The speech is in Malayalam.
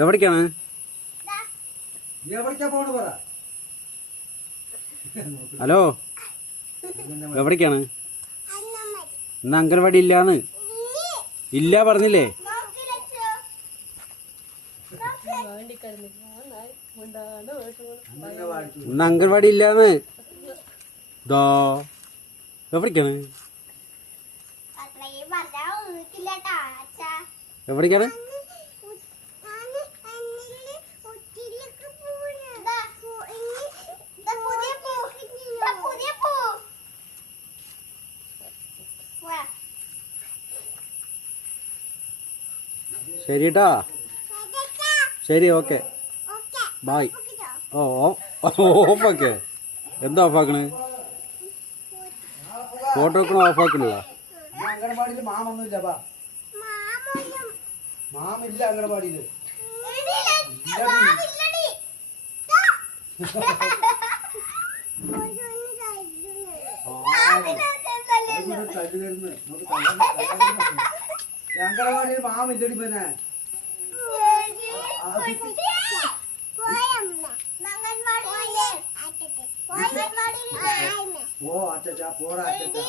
എവിടേക്കാണ്? ഹലോ, എവിടേക്കാണ്? ഇന്ന് അംഗൻവാടി ഇല്ലാന്ന് ഇല്ല പറഞ്ഞില്ലേ? ഇന്ന് അംഗൻവാടി ഇല്ലാന്ന്. ദോ എവിടേക്കാണ്? എവിടേക്കാണ്? ശരി കേട്ടാ, ശരി, ഓക്കെ, ബായ്. ഓ ഓഫാക്കേ? എന്താ ഓഫാക്കണേ? ഫോട്ടോ വെക്കണോ ഓഫാക്കണോ? അംഗനവാടിയിൽ മാമൊന്നുമില്ല. മാമില്ല അംഗനവാടിയില്. അംഗനവാടിയിൽ മാമില്ലടി. പിന്നെ ഓ അച്ഛാ പോടാ അച്ഛാ.